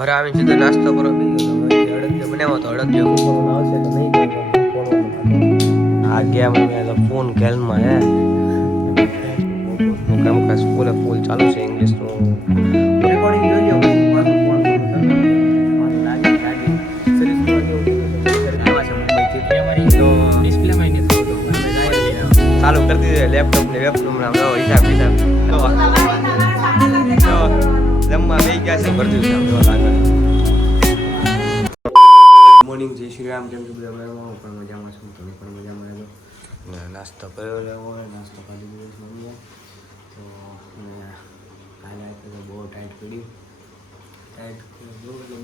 ઘરે આવીને સીધો નાસ્તો કરો બીજો અડદિયો બનાવો તો અડદિયો આવશે તો નહીં આ ગયા મેં તો ફોન ગેલમાં હે કામકાજ સ્કૂલે ફૂલ ચાલુ છે ઇંગ્લિશનું રેકોર્ડિંગ જોઈ લો પછી પાછું ફોન કરું તમે મારી લાગી સિરીઝ તો આવ્યા છે મુંબઈથી અમારી તો ડિસ્પ્લેમાં નથી તો ચાલુ કરી દીધું લેપટોપ ને વેબનું નામ હિસાબ જમવા બે ગયા છે ભરતું છે લાગે મોર્નિંગ જય શ્રી રામ કેમ છો બધા મજામાં પણ મજામાં છું તમે પણ મજામાં રહેજો નાસ્તો કર્યો લેવો હોય નાસ્તો કરી દીધો મમ્મીએ તો કાલે તો બહુ ટાઈટ પડ્યું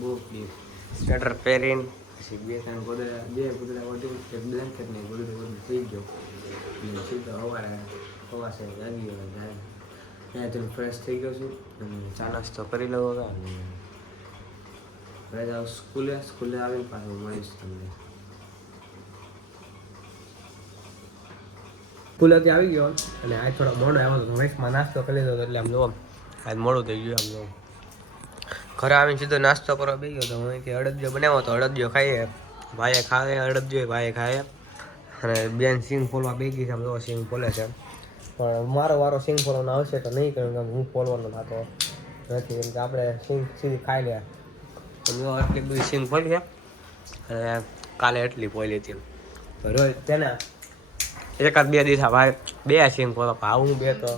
બહુ પડ્યું સ્વેટર પહેરીને પછી બે ગોદડા ઓઢ્યું એક બ્લેન્કેટ ને ગોદડું થઈ ગયો સીધો હવાશે જાગી ગયો ત્યાં થોડું ફ્રેશ થઈ ગયો છું અને ચા નાસ્તો કરી લઉં હવે અને ઘરે જાઉં સ્કૂલે આવીને પાછું મળીશ તમને સ્કૂલેથી આવી ગયો અને આજ થોડો મોડો આવ્યો હતો વેસ્ટમાં નાસ્તો કરી લીધો એટલે આમ જોવો આજ મોડું થઈ ગયું આમ જોવો ઘરે આવીને સીધો નાસ્તો કરવા બે ગયો તો હું કે અડદિયો બનાવો તો અડદિયો ખાઈએ ભાઈએ ખાવે અડદિયો ભાઈએ ખાય અને બેન સિંગ ફોલવા બે ગઈ છે આમ જોવો સિંગ ફોલે છે પણ મારો વારો સિંગ ફોલવાનો આવશે તો નહીં કરું હું ફોલવાનો થતો નથી કેમ કે આપણે સિંગ સીધી ખાઈ લે આટલી બધી સિંગ ફોલી છે અને કાલે એટલી ફોલી હતી તો રોજ તેના એકાદ બે દિવસ ભાઈ બે સિંગ ફોલો આવું બે તો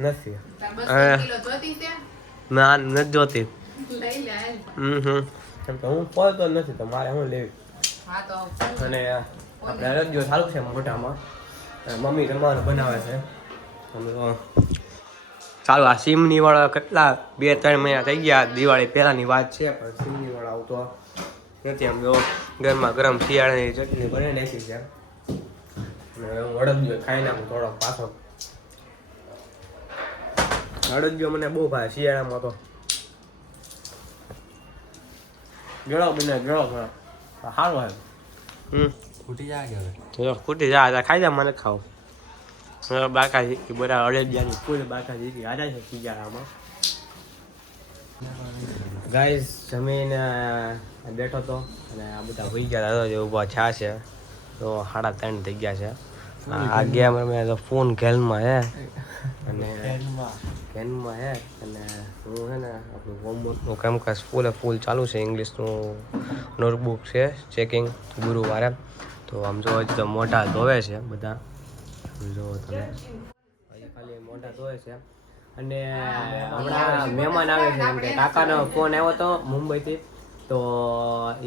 નથી ના નથી જોતી કેમ કે હું ફોલતો નથી તો મારે હું લેવી અને આપણે અડદિયો સારું છે મોઢામાં મમ્મી જમવાનું બનાવે છે ચાલો આ સીમની વાળા કેટલા 2-3 મહિના થઈ ગયા દિવાળી પહેલાની વાત છે પણ સીમની વાળા આવતો નથી આમ જો ગરમા ગરમ શિયાળાની ચટણી બની નાખી છે અને હું અડદિયો ખાઈ નાખું થોડોક પાછો અડદિયો મને બહુ ભાવે શિયાળામાં તો ગળો બને ગળો સારો હે ખૂટી જાય ખાઈ જાય મને ખાવ બાકા જીકી બધા અડદિયાની ફૂલ બાકા જીકી આજા છે શિયાળામાં ગાઈસ જમીને બેઠો તો અને આ બધા હોઈ ગયા હતા જે ઊભા છા છે તો 3:30 થઈ ગયા છે આ ગયા મેં તો ફોન ગેલમાં હે અને ગેલમાં હે અને હું હે ને આપણું હોમવર્કનું કામકાજ ફૂલ ચાલુ છે ઇંગ્લિશનું નોટબુક છે ચેકિંગ ગુરુવારે તો આમ જો તો મોટા ધોવે છે બધા જો તમે હજી ખાલી મોટા ધોવે છે અને હમણાં મહેમાન આવે છે કેમ કે કાકાનો ફોન આવ્યો હતો મુંબઈથી તો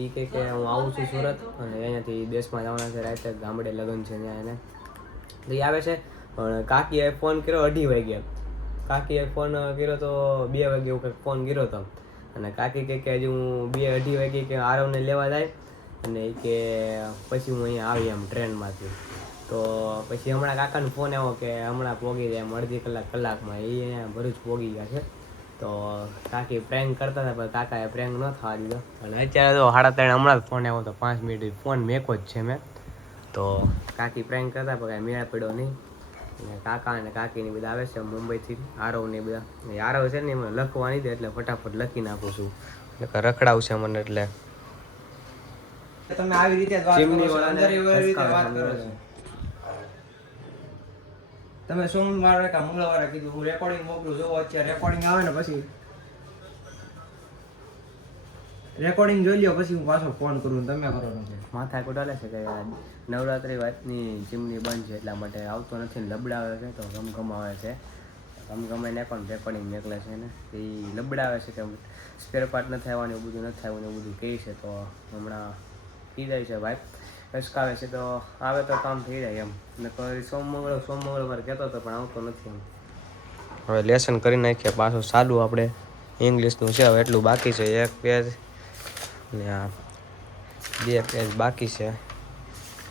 એ કહે કે હું આવું છું સુરત અને અહીંયાથી દેશમાં જવાના છે રાતે ગામડે લગ્ન છે ત્યાં એને તો એ આવે છે પણ કાકીએ ફોન કર્યો 2:30 વાગે કાકીએ ફોન કર્યો તો 2 વાગે એવું કંઈક ફોન કર્યો હતો અને કાકી કહે કે હજી હું 2-2:30 વાગે કે આરવને લેવા જાય અને એ કે પછી હું અહીંયા આવી એમ ટ્રેનમાંથી તો પછી હમણાં કાકાનો ફોન આવ્યો કે હમણાં પોગી જાય એમ અડધી કલાકમાં એ અહીંયા ભરૂચ પોગી ગયા છે તો કાકી પ્રેન્ક કરતા હતા પણ કાકાએ પ્રેન્ક ન થવા દીધો અને અત્યારે તો 3:30 હમણાં જ ફોન આવ્યો તો 5 મિનિટ ફોન મેકો જ છે મેં તો કાકી પ્રેન્ક કરતા પણ કાંઈ મેળા પડ્યો નહીં અને કાકા અને કાકીની બધા આવે છે મુંબઈથી આરવ ને બધા આરવ છે ને એમને લખવા નહીં દે એટલે ફટાફટ લખી નાખું છું એટલે રખડાવશે મને એટલે તમે આવી રીતે વાત કરો છો તમે સોમવારે કે મંગળવારે કીધું હું રેકોર્ડિંગ મોકલું જોવો અત્યારે રેકોર્ડિંગ આવે ને પછી રેકોર્ડિંગ જોઈ લ્યો પછી હું પાછો ફોન કરું તમે કરો માથા કોટાલે છે કે નવરાત્રી વાતની ચીમની બંધ છે એટલા માટે આવતો નથી ને લબડાવે છે તો ગમગમાવે છે ગમગમાઈને પણ રેકોર્ડિંગ મેકલે છે ને એ લબડાવે છે કે સ્પેર પાર્ટ નથી આવવાનું એવું બધું નથી આવવાનું એવું બધું કહે છે તો હમણાં થઈ જાય છે ભાઈ રસકાવે છે તો આવે તો કામ થઈ જાય એમ ને સોમ મંગળવાર કહેતો હતો પણ આવતો નથી એમ હવે લેસન કરી નાખીએ પાછું સાદું આપણે ઇંગ્લિશનું છે હવે એટલું બાકી છે 1 પેજ ને આ 2 પેજ બાકી છે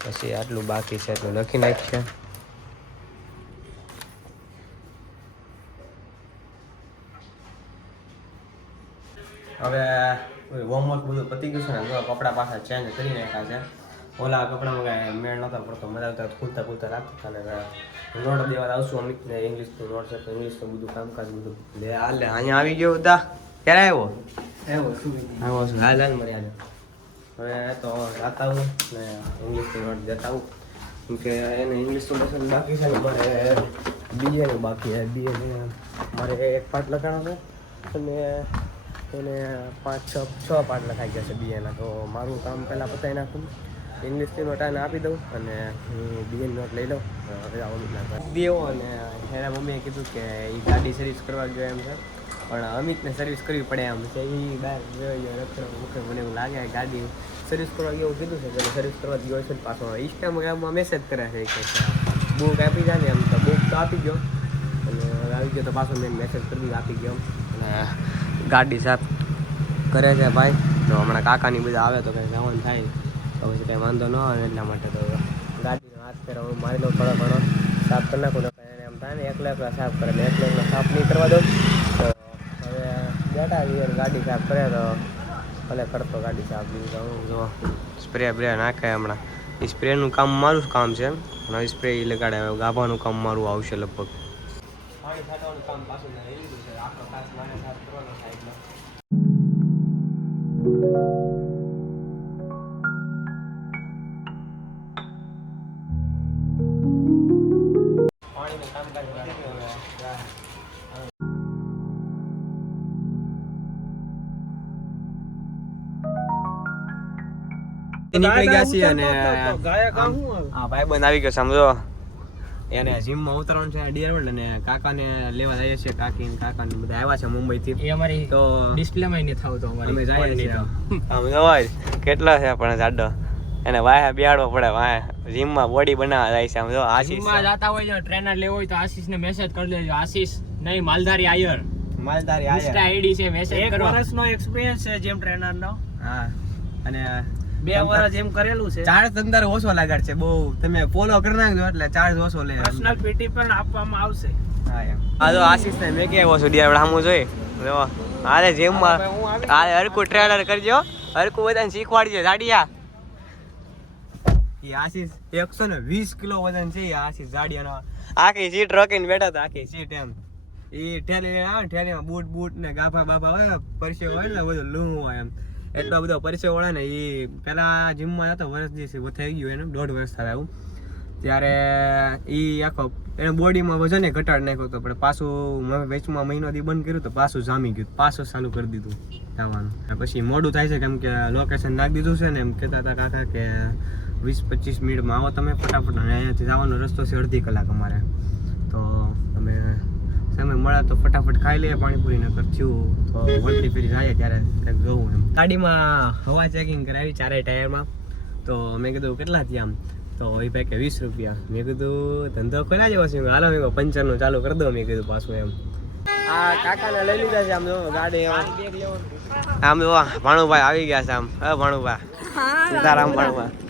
પછી આટલું બાકી છે એટલું લખી નાખીએ હવે હોમવર્ક બધું પતી ગયું છે ને કપડાં પાછા ચેન્જ કરી નાખ્યા છે ઓલા કપડામાં કાંઈ મેળ નહોતો પડતો મજા આવતા ખુલતા રાખતા અને નોટ દેવા આવશું અમિતને ઇંગ્લિશનું નોટ છે તો ઇંગ્લિશનું બધું કામકાજ બધું લે હાલે અહીંયા આવી ગયો બધા ક્યારે આવ્યો આવ્યો છું હાલ મળી આજે હવે તો જાતા હું ને ઇંગ્લિશની નોટ જતા હું કેમ કે એને ઇંગ્લિશનું લેસન બાકી છે ને મારે બીએનું બાકી છે બીએ મારે એક પાઠ લખાણો છે અને એને 5-6 પાઠ લખાઈ ગયા છે બીએના તો મારું કામ પહેલાં પતાવી નાખું ઇંગ્લિશની નોટ આને આપી દઉં અને હું બીએની નોટ લઈ લઉં અમિતના દેવો અને એના મમ્મીએ કીધું કે એ ગાડી સર્વિસ કરવા ગયો એમ છે પણ અમિતને સર્વિસ કરવી પડે એમ છે એ બહાર રખડો મને એવું લાગે ગાડી સર્વિસ કરવા ગયો એવું કીધું છે કે સર્વિસ કરવા ગયો છે પાછો ઇન્સ્ટાગ્રામમાં મેસેજ કરે છે કે બુક આપી જાય ને એમ તો બુક તો આપી ગયો અને આવી ગયો તો પાછો મેં મેસેજ કરી દીધો આપી ગયો અને ગાડી સાફ કરે છે ભાઈ તો હમણાં કાકાની બધા આવે તો કંઈ જવાનું થાય તો પછી કંઈ વાંધો ન આવે એટલા માટે તો ગાડીનો હાથ ફેરા હું મારી લઉં થોડો ઘણો સાફ કરી નાખું તો એને એમ થાય ને એકલા સાફ કરે ને એકલા સાફ નહીં કરવા દઉં તો હવે બેઠા જઈએ ગાડી સાફ કરે તો ભલે કરતો ગાડી સાફ દીધી હું જો સ્પ્રે બ્રે નાખે હમણાં એ સ્પ્રેનું કામ મારું જ કામ છે અને સ્પ્રે એ લગાડે ગાભાનું કામ મારું આવશે લગભગ પાણી છાંટવાનું કામ પાછું રહી લીધું છે આખો ખાસ મારે સાફ કરવાનો થાય એટલે પાણીનું કામકાજ નીકળી ગયા છીએ અને હા ભાઈબંધ આવી ગયો સમજો એને જીમમાં ઉતરવાનું છે ડિયર વર્લ્ડ અને કાકાને લેવા જઈએ છીએ કાકાને બધા આવ્યા છે મુંબઈથી એ અમારી તો ડિસ્પ્લેમાં નહીં થાવ તો અમે જઈએ છીએ આમ જવાય કેટલા છે પણ જાડો એને વાહે બેહાડવો પડે વાહે જીમમાં બોડી બનાવવા જાય છે આમ જો આશીષ જીમમાં જાતા હોય જો ટ્રેનર લેવો હોય તો આશીષને મેસેજ કરી દેજો આશીષ નહીં માલધારી આયર ઇન્સ્ટા આઈડી છે મેસેજ કરો 1 વર્ષનો એક્સપિરિયન્સ છે જીમ ટ્રેનરનો હા અને 2 વર્ષ એમ કરેલું છે ચાર્જ અંદર ઓછો લાગાડ છે બહુ તમે ફોલો કરી નાખજો એટલે ચાર્જ ઓછો લે પર્સનલ પીટી પણ આપવામાં આવશે હા એમ આ જો આશીષ ને મે કે આવ્યો છું ડિયર હામું જોઈ જો આરે જીમમાં આ હરકુ ટ્રેલર કરજો હરકુ બધાને શીખવાડજો જાડિયા ઈ આશીષ 120 કિલો વજન છે આશીષ જાડિયાનો આખી સીટ રોકીને બેઠા હતા આખી સીટ એમ ઈ ઠેલી લઈને આવે ઠેલીમાં બૂટ ને ગાભા બાભા હોય પરસેવો હોય ને બધું લૂં હોય એમ એટલો બધો પરસેવો વળે ને એ પેલા જીમમાં હતો વર્ષ દિવસ થઈ ગયું એને 1.5 વર્ષ થાય આવું ત્યારે એ આખો એને બોડીમાં વજન ઘટાડી નાખ્યો હતો પણ પાછું વેચમાં મહિનો દી બંધ કર્યું તો પાછું જામી ગયું પાછું ચાલુ કરી દીધું જવાનું પછી મોડું થાય છે કેમ કે લોકેશન નાખી દીધું છે ને એમ કહેતા હતા કાકા કે 20-25 મિનિટમાં આવો તમે ફટાફટ અને અહીંયાથી જવાનો રસ્તો છે 1.5 કલાક અમારે તો અમે સમય મળે તો ફટાફટ ખાઈ લઈએ પાણીપુરી નકર થયું તો વળતી ફેરી જાય ત્યારે કંઈક જોવું એમ ગાડીમાં હવા ચેકિંગ કરાવી 4 ટાયરમાં તો મેં કીધું કેટલા થયા આમ તો એ ભાઈ કે 20 રૂપિયા મેં કીધું ધંધો ખોલ્યા જેવો છે હાલો મેં પંચરનું ચાલુ કરી દો મેં કીધું પાછું એમ આ કાકાને લઈ લીધા છે આમ જો ગાડી આમ જો ભાણુભાઈ આવી ગયા છે આમ હા ભાણુભાઈ સીતારામ ભાણુભાઈ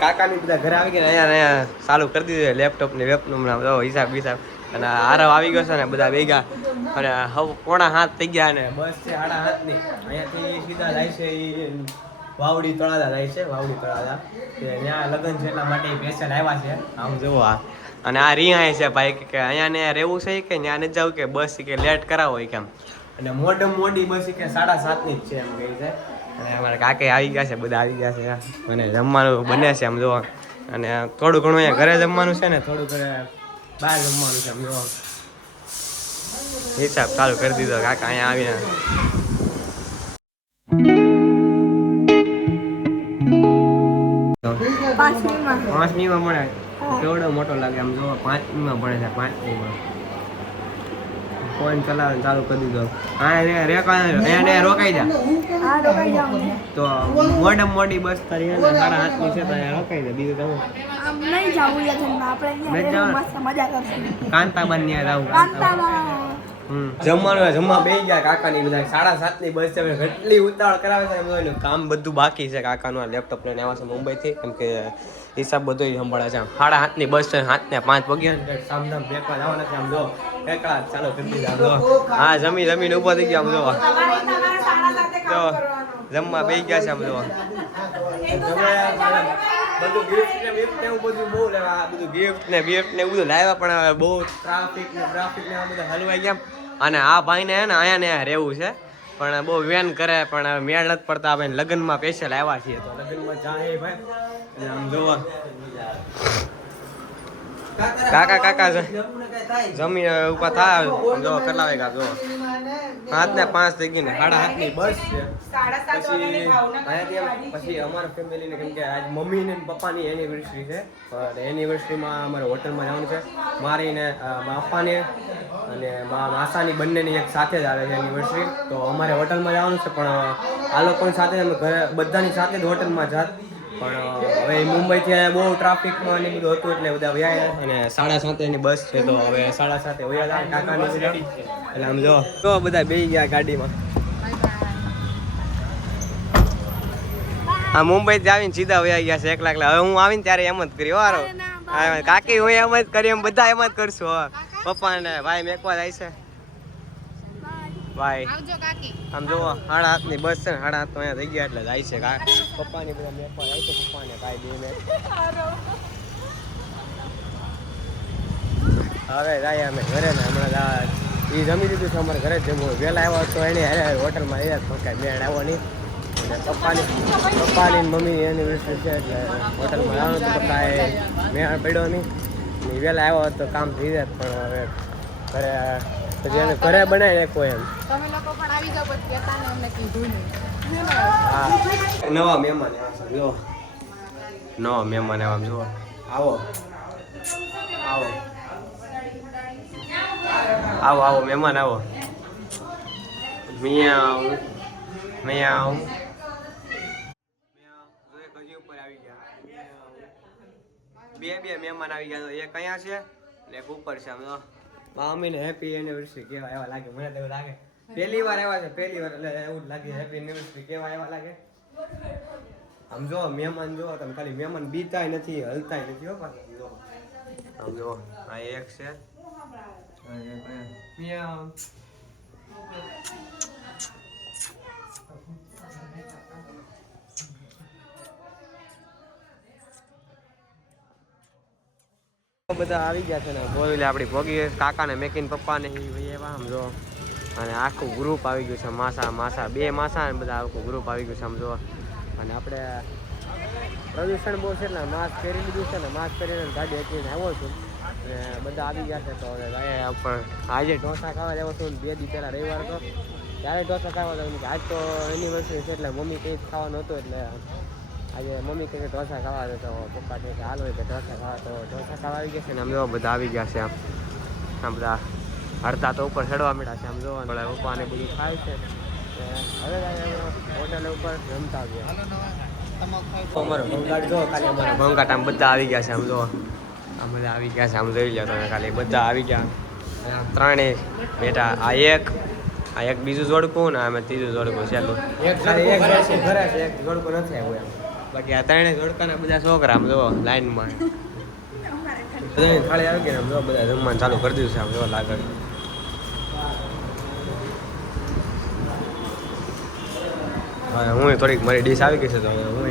કાકાની બધા ઘરે આવી ગયા અહીંયા ચાલુ કરી દીધું લેપટોપ ને વેપનું હિસાબ બિસાબ અને આરવ આવી ગયો છે ને બધા ભેગા અને હવે 6:30 થઈ ગયા ને બસ છે 7:30 ની અહીંયાથી સીધા જાય છે એ વાવડી તળાદા જાય છે વાવડી તળાદા ત્યાં લગ્ન છે એટલા માટે સ્પેશિયલ આવ્યા છે આમ જુઓ આ અને આ રિહાય છે ભાઈ કે અહીંયા ને રહેવું છે કે ત્યાં નથી જવું કે બસ કે લેટ કરાવો કેમ અને મોડી બસ કે 7:30 ની જ છે એમ કહે છે અને અમારા કાકે આવી ગયા છે બધા આવી ગયા છે અને જમવાનું બને છે આમ જો અને થોડું ઘણું અહીંયા ઘરે જમવાનું છે ને થોડું ઘરે બહાર જમવાનું છે આમ જો હિસાબ ચાલુ કરી દીધો કાકા અહીંયા આવીને 5મીમાં મળે કેવડો મોટો લાગે આમ જો 5મીમાં ભણે છે 5મીમાં ફોન ચલાવવાનું ચાલુ કરી દીધો અહીંયા રોકાઈ જા તો મોડી બસ તારી 7:30 ની છે તો અહીંયા રોકાઈ જા બીજું તમે નહીં જાવું કાંતાબાન ને જમવા બેસી ગયા કાકાની બધા 7:30 ની બસ છે કેટલી ઉતાવળ કરાવે છે એમ કામ બધું બાકી છે કાકાનું લેપટોપ લઈને આવ્યા છે મુંબઈથી કેમ કે હિસાબ બધો સંભાળે છે 7:30 ની બસ છે 7:05 વાગ્યા સામધામ બેકવા જવાના છે આમ જો એકલા ચાલો કરી દીધા હા જમીન ઉભો થઈ ગયા આમ જો જમવા બેસી ગયા છે આમ જો બધું ગિફ્ટ ને એવું બધું બહુ લેવા બધું ગિફ્ટ ને બધું લાવ્યા પણ બહુ ટ્રાફિક ને આ બધા હલવાઈ ગયા અને આ ભાઈને હે ને અહીંયા ને રહેવું છે પણ બહુ વેન કરે પણ મેળ નથી પડતા. ભાઈ લગ્નમાં સ્પેશિયલ આવ્યા છીએ તો લગ્નમાં જાય ભાઈ. આમ જોવા કાકા જમી ઉભા થાય જો કેટલા વાગ્યા જો 7:05 થઈ ગઈ ને 7:30 ની બસ છે. પછી અમારા ફેમિલીને કેમ કે આજ મમ્મી ને પપ્પાની એનિવર્સરી છે એનિવર્સરીમાં અમારે હોટલમાં જવાનું છે. મારી ને પપ્પાને અને માસાની બંનેની એક સાથે જ આવે છે એનિવર્સરી તો અમારે હોટલમાં જવાનું છે પણ આ લોકોની સાથે અમે ઘરે બધાની સાથે જ હોટલમાં જાત પણ હવે મુંબઈથી બહુ ટ્રાફિકમાં ને બધું હતું એટલે બધા વયા અને 7:30 ની બસ છે તો હવે 7:30 વયા જાય કાકાની એટલે આમ જો તો બધા બેસી ગયા ગાડીમાં. આ મુંબઈથી આવીને સીધા વયા ગયા છે એકલા. હવે હું આવીને ત્યારે એમ જ કરી વારો કાકી હું એમ જ કરી એમ બધા એમ જ કરશું. પપ્પા ને ભાઈ મેકવા જાય છે ભાઈ આમ જોવો 7:30 ની બસ છે ને 7:30 તો અહીંયા થઈ ગયા એટલે જાય છે પપ્પાની બધા મેકવા જાય છે. પપ્પાને ભાઈ બે મેક હવે જાય અમે ઘરે ને હમણાં એ જમી દીધું છે અમારે ઘરે જ જમવું. વહેલા આવ્યો તો એને હોટલમાં આવ્યા તો કાંઈ મેળ આવ્યો નહીં અને પપ્પાની મમ્મીની એનિવર્સરી છે એટલે હોટલમાં આવવાનું તો પપ્પાએ મેળ પડ્યો નહીં. વહેલા આવ્યો તો કામ થઈ જાય પણ હવે ઘરે પછી એને ઘરે બનાવી નાખો એમ. તમે લોકો પણ આવી જાવ પછી કહેતા ને અમને કીધું નહીં. હા નવા મહેમાન આવ્યા જો નવા મહેમાન આવ્યા જો આવો આવો આવો આવો મહેમાન આવો મિયાઉ મિયાઉ હજી ઉપર આવી ગયા બે મહેમાન આવી ગયા એક અહીંયા છે ને એક ઉપર છે આમ મમ્મીને હેપી એનિવર્સરી કેવા એવા લાગે. મને તો એવું લાગે પહેલી વાર આવ્યા છે પહેલી વાર એટલે એવું જ લાગે હેપી એનિવર્સરી કેવા એવા લાગે. આમ જો મહેમાન જો તમે ખાલી મહેમાન બીતાય નથી હલતાય નથી હો પાછા જો આમ જો આ એક છે બધા આવી ગયા છે ને બોલે આપણી ભોગી કાકાને મેકીને પપ્પાને એવા આમ જો અને આખું ગ્રુપ આવી ગયું છે. માસા બે માસા ને બધા આખું ગ્રુપ આવી ગયું છે આમ જો. અને આપણે પ્રદૂષણ બહુ છે એટલે માસ્ક પહેરી લીધું છે ને માસ્ક પહેરીને ગાડી એકવીને આવ્યો છું અને બધા આવી ગયા છે. તો હવે ઉપર આજે ઢોસા ખાવા જવો છું 2 દી પહેલાં રવિવાર તો ત્યારે ઢોસા ખાવા જવું કે આજ તો એનિવર્સરી છે એટલે મમ્મી કંઈ ખાવાનું હતું એટલે આજે મમ્મી કહે ઢોસા ખાવા દે તો પપ્પા કહે કે હાલ હોય કે ઢોસા ખાવા તો ઢોસા ખાવા આવી ગયા છે ને આમ જો બધા આવી ગયા છે. આમ બધા અડધા તો ઉપર ચડવા માંડ્યા છે આમ જો પપ્પાને બધું ખાય છે. હવે હોટલ ઉપર રમતા ગયા અમારો ભંગાટ જો ખાલી અમારા ભંગાટ આમ બધા આવી ગયા છે આમ જો આમ બધા આવી ગયા છે આમ જોઈ લો તમે ખાલી બધા આવી ગયા ત્રણેય બેટા આ એક બીજું જોડકું ને અમે ત્રીજું જોડકું છેલ્લું એક ઘરે છે એક જોડકું નથી આવ્યું એમ બાકી આ ત્રણેય જોડકાના બધા છોકરા આમ જો લાઈનમાં થાળી આવી ગઈ આમ જો બધા જમવાનું ચાલુ કરી દીધું છે આમ જો લાગડ. હા હું થોડીક મારી ડીશ આવી ગઈ છે તો હું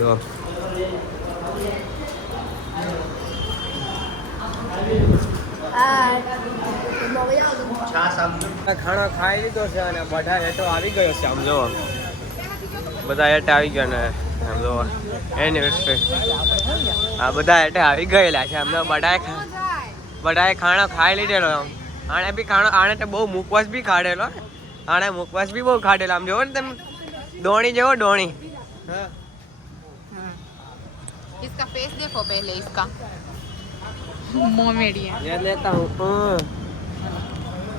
જો ખાણો ખાઈ લીધો છે અને બધા હેઠો આવી ગયો છે આમ જો બધા હેઠે આવી ગયા ને આમ જો એનિવર્સરી આ બધા હેઠે આવી ગયેલા છે આમ જો બધાએ ખાણો ખાઈ લીધેલો આમ આણે બી ખાણો આણે તો બહુ મુખવાસ બી ખાડેલો આણે મુખવાસ બી બહુ ખાડેલો આમ જોવો ને તમે डोणी जो डोणी इसका फेस देखो पहले इसका मोमेडियन ये लेता हूँ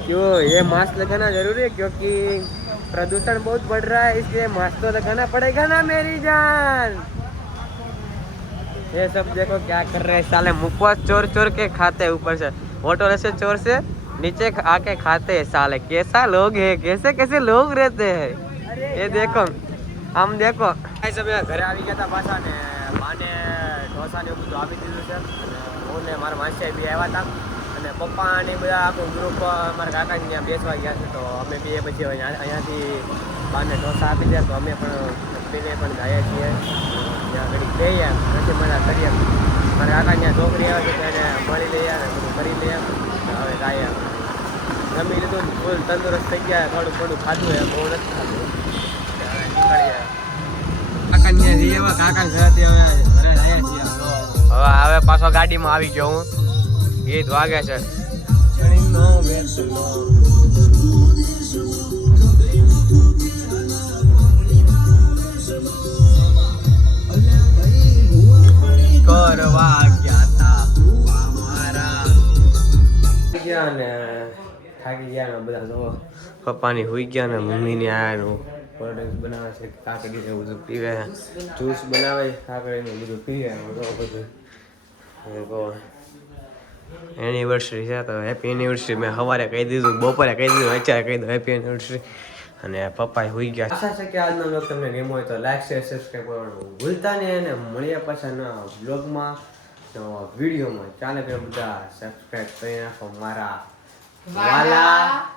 क्यों ये मास्क लगाना जरूरी है क्योंकि प्रदूषण बहुत बढ़ रहा है इसलिए मास्क तो लगाना पड़ेगा ना मेरी जान. ये सब देखो क्या कर रहे हैं साले मुखवास चोर चोर के खाते ऊपर से ऑटो से चोर से नीचे आके खाते हैं साले. कैसा लोग है कैसे कैसे लोग रहते हैं ये देखो આમ દેખો તમે ઘરે આવી ગયા હતા પાછા ને માને ઢોસા ને એવું બધું આપી દીધું છે અને હું ને મારા માસી બી આવ્યા હતા અને પપ્પા ને બધા આખું ગ્રુપ મારા કાકાને ત્યાં બેસવા ગયા છે તો અમે બી પછી અહીંયાથી બાને ઢોસા આપી દે તો અમે પણ બેને પણ જઈએ છીએ ત્યાં ઘડી જઈએ નથી મજા કરીએ. મારા કાકા ત્યાં છોકરી આવે છે તેને મળી લઈએ અને બધું કરી લઈએ હવે જઈએ જમી લીધું ને ફૂલ તંદુરસ્ત થઈ ગયા. થોડું થોડું ખાધું એ બહુ નથી ખાધું. હવે નીકળી ગયા. કાકાને જઈએ હવે કાકા ઘરેથી હવે ઘરે આવ્યા છીએ. હવે પાછો ગાડીમાં આવી ગયો હું. ગીત વાગે છે. કરવા ગયા તા મારા ગયા ને થાકી ગયા ને બધા જો પપ્પાની હોઈ ગયા ને મમ્મીની આનું પ્રોડક્ટ બનાવે છે કાકડી ને બધું પીવે જ્યુસ બનાવે કાકડીનું બધું પીવે બધું એનિવર્સરી છે તો હેપી એનિવર્સરી મેં સવારે કહી દીધું બપોરે કહી દીધું અત્યારે કહી દઉં હેપી એનિવર્સરી અને પપ્પાએ હોઈ ગયા. આશા છે કે આજનો બ્લોગ તમને ગમ્યો હોય તો લાઈક શેર સબસ્ક્રાઈબ કરવાનું ભૂલતા નહીં અને મળ્યા પાછા બ્લોગમાં વિડીયોમાં ચાલે કે બધા સબસ્ક્રાઈબ કરી નાખો મારા વાલા